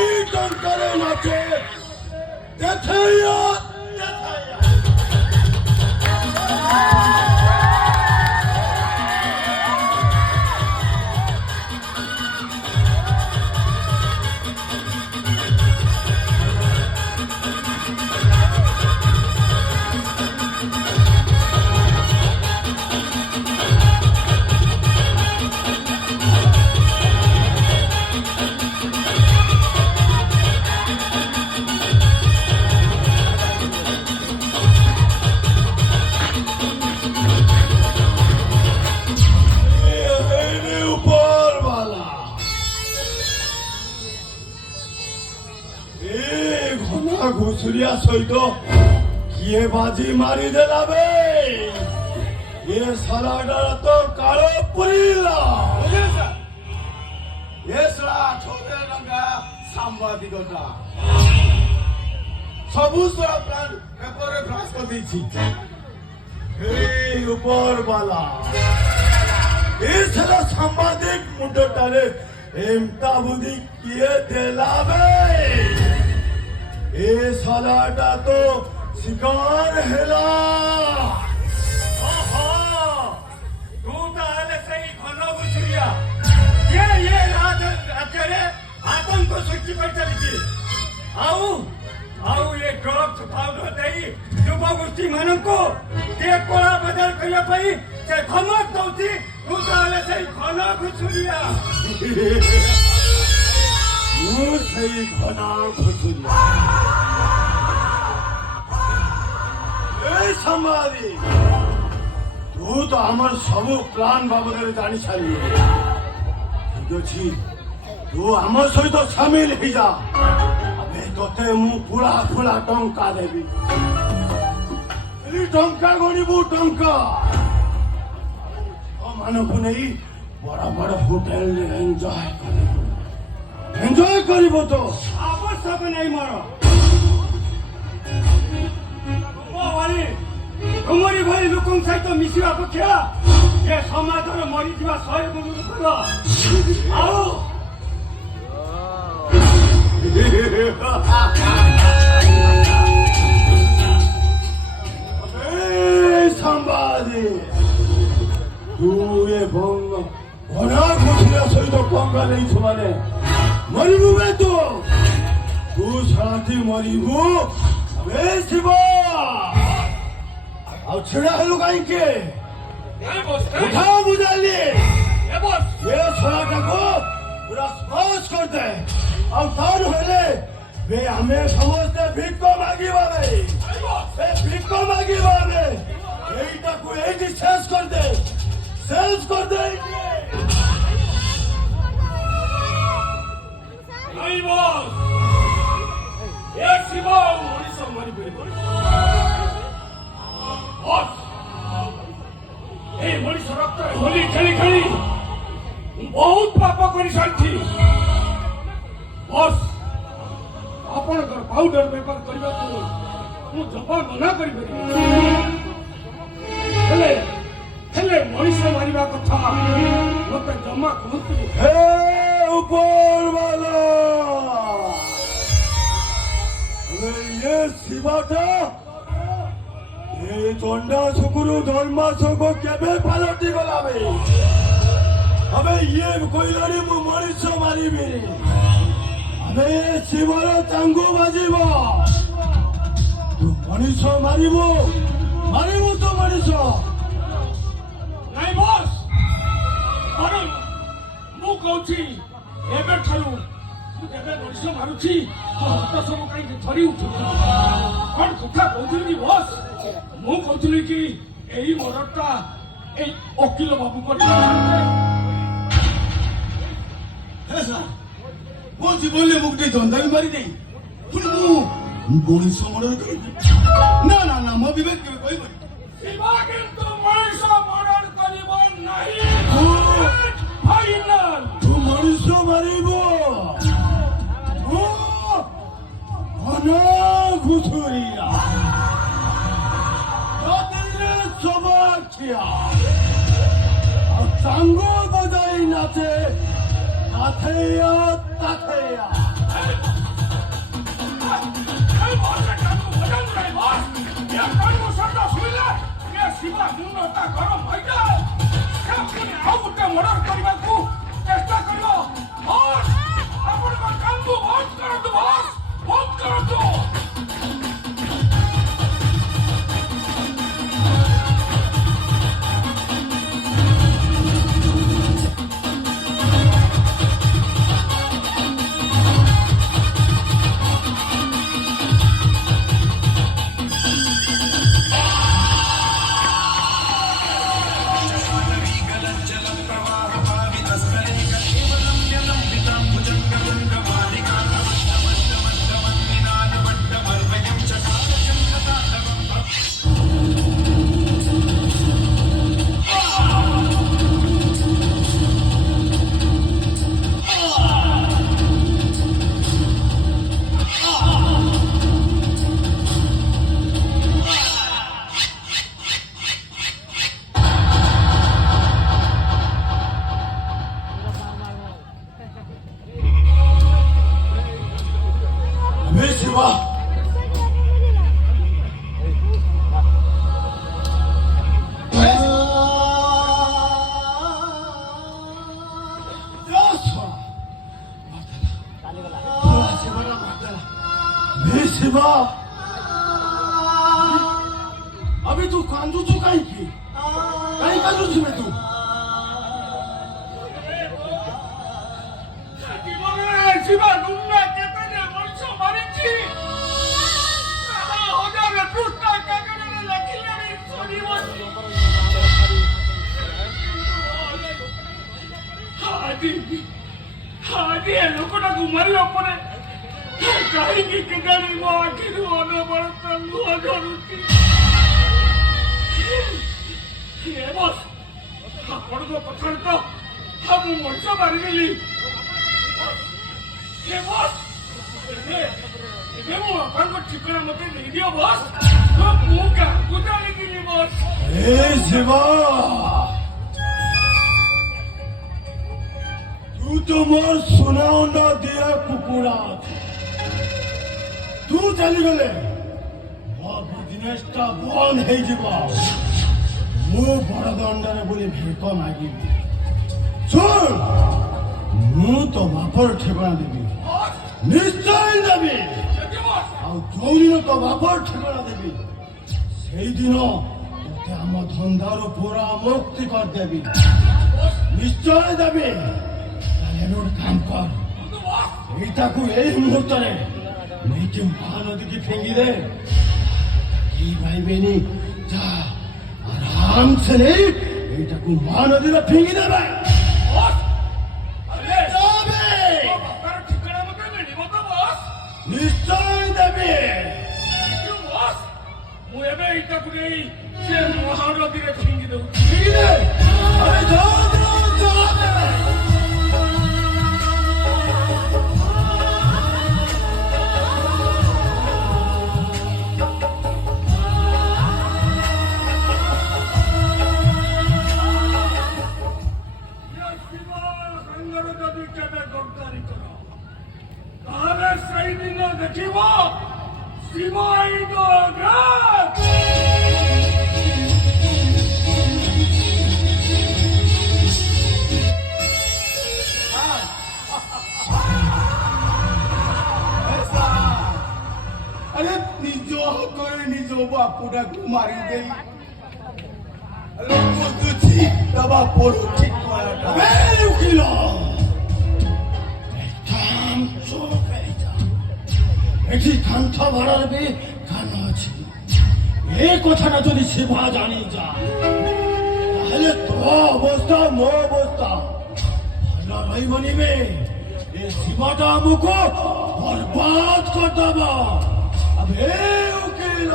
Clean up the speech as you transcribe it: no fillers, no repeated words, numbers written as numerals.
এই টঙ্কারে নাচে দেখাইয়া দেখাইয়া ঘুষুরিয়া সহিত কিয়ে বাজি মারি দেলাবে এ সালাডার তো কালো পুরিলা এসরা ছোটে রঙা সাংবাদিকতা সবু সব প্ল্যান পেপারে ফ্লাশ করে দিয়েছি এই উপরবালা এই সারা সাংবাদিক মুন্ডটারে এমতা বুদ্ধি কিয়ে দেলাবে ए सालाटा तो शिकार हेला तू तो आले सही घन घुसुरिया ये रात अचरे आतंक को सुची पर चली आऊ आऊ ये ड्रग्स पाउडर देई युवा गोष्ठी मानको ते कोळा बदल करिया पई से धमक दउची तू तो आले सही घन घुसुरिया तू सही घन घुसुरिया संवादी तू तो आमर सबु प्लान बाबद जानी छाड़ी ठीक अच्छी तू आम सहित सामिल हो जा अबे तोते मु पुरा पुरा टंका देवी टंका गणिबू टंका मानक नहीं बड़ा बड़ा होटेल एंजॉय करिबो तो आवश्यक नहीं मोर तुमरी भली लोकन सहित मिसिवा अपेक्षा ये समाजर मरिଥିବା 100 गुण कर आओ संवादी तू ये भंग घना घुसरिया सहित टंका नहीं छुमाने मरिबू बे तू शांति मरिबू अबे शिवा अब छिड़ा हेलो कहीं के उठाओ बुझाली ये सलाटा को पूरा स्पर्श कर दे अब कौन होले वे हमें समझते भिक्को मांगी वाले भिक्को मांगी वाले यही तक को एक ही सेल्स कर दे नहीं बॉस एक शिवा ओडिशा मरी गई बॉस ए मनीष रक्त होली खेली खेली बहुत पाप करी साथी बॉस आपण घर पाउडर बेपार करबा को मु जबा मना करि बरी हेले मनीष मारिबा कथा मते जमा कहतु हे ऊपर वाला ये शिवाटा ये चंडा सुकुरु धर्मा सको केबे पालटी गला बे अबे ये कोइलारी मु मनीष मारिबी अबे शिवर चांगू बाजिबो तू मनीष मारिबो तो मनीष नहीं बॉस अरे मु कहूची एबे ठारू मु जेबे मनीष मारुची तो हत्ता सब काई धरी उठु कोन कथा कहउली बॉस मु कहउली कि एई मरटा एई वकील बाबू को हे सर बोलছি বললে মুখটি জন্দাই মারি দেই পুনি মু মনীষ মর্ডর করি না না না মো বিবেক কেবে কইব শিবা কিন্তু মনীষ মর্ডর করিব নাই ফাইনাল তু মনীষ মারিব ও অনা ঘুষুরিয়া তোদের সবাকিয়া আর চাঙ্গো বজাই নাচে তাথেয়া ଶିବା ମୁଣ୍ଡଟା ଗରମ ହୋଇଯାଏ ସେ ପୁଣି ଆଉ ଗୋଟେ ମର୍ଡର କରିବାକୁ ଚେଷ୍ଟା କରିବ ବସ୍ ଆପଣଙ୍କ କାମକୁ ବନ୍ଦ କରନ୍ତୁ ବସ୍ ବନ୍ଦ କରନ୍ତୁ শিবা শিবা अभी तू कांदूचो काही की काही कांदूची मी तू ଶିବା ଦୁନିଆ କେତେ ଯେ ମଣିଷ ମାରିଛି ହଜାର ପୃଷ୍ଠା କାଗଜରେ ଲେଖିଲେଣି ସରିବନି ଆଜି ଏ ଲୋକଟାକୁ ମାରିବା ପରେ କାହିଁକି କେଜାଣି ମୋ ଆଖିରୁ ଅନବରତ ଲୁହ ଝରୁଛି ବସ୍ ଆପଣଙ୍କ କଥାରେ ତ ମୁଁ ମଣିଷ ମାରିଦେଲି ବସ୍ ଏବେ ମୋ ବାପାଙ୍କ ଠିକଣା ମତେ ଦେଇଦିଅ ବସ୍ ମୁଁ କାହାକୁ ଜାଣିଥିଲି ବସ୍ ए शिवा तू तो मोर सुनाओ न दिया कुकुड़ा तू चली गले ମୋ ବିଜନେସଟା ବନ୍ଦ ହେଇଯିବ ମୁଁ ବଡ଼ ଦଣ୍ଡରେ ବୋଲି ଭିକ ମାଗିବି ଶୁଣ ମୁଁ ତୋ ବାପର ଠିକଣା ଦେବି ନିଶ୍ଚୟ ଦେବି ଆଉ ଯୋଉଦିନ ତୋ ବାପର ଠିକଣା ଦେବି ସେଇଦିନ ତୋତେ ଆମ ଧନ୍ଦାରୁ ପୁରା ମୁକ୍ତି କରିଦେବି ନିଶ୍ଚୟ ଦେବି ତାହେଲେ ଗୋଟେ କାମ କର ଏଇଟାକୁ ଏଇ ମୁହୂର୍ତ୍ତରେ ନେଇକି ମହାନଦୀକି ଫିଙ୍ଗି ଦେ କେହି ପାଇବେନି ଯା ଆରାମସେ ନେଇ ଏଇଟାକୁ ମହାନଦୀରେ ଫିଙ୍ଗି ଦେବେ ନିଶ୍ଚୟ ଦେବି ମୁଁ ଏବେ ଏଇଟାକୁ ନେଇ ସେ ମହାନଦୀରେ ଫିଙ୍ଗି ଦଉଛି ଫିଙ୍ଗି ଦେ ଆରେ ତାହେଲେ ସେଇଦିନ ଦେଖିବ ଶିବାଇଙ୍କ ଆରେ ନିଜ ହାତରେ ନିଜ ବାପୁଟାକୁ ମାରିଦେଇ ଲୋକ ଦୁଛି ତା ବାପର ଠିକଣାଟା ଉକିଲ ଏଠି କାନ୍ଥ ଭରାର ବି କାନ ଅଛି ଏ କଥାଟା ଯଦି ଶିବା ଜାଣିଯା ତାହେଲେ ତୋ ଅବସ୍ଥା ମୋ ଅବସ୍ଥା ଭଲ ରହିବନି ବେ ଏ ଶିବାଟା ଆମକୁ ବର୍ବାଦ କରିଦବ ଆବେ ଉକିଲ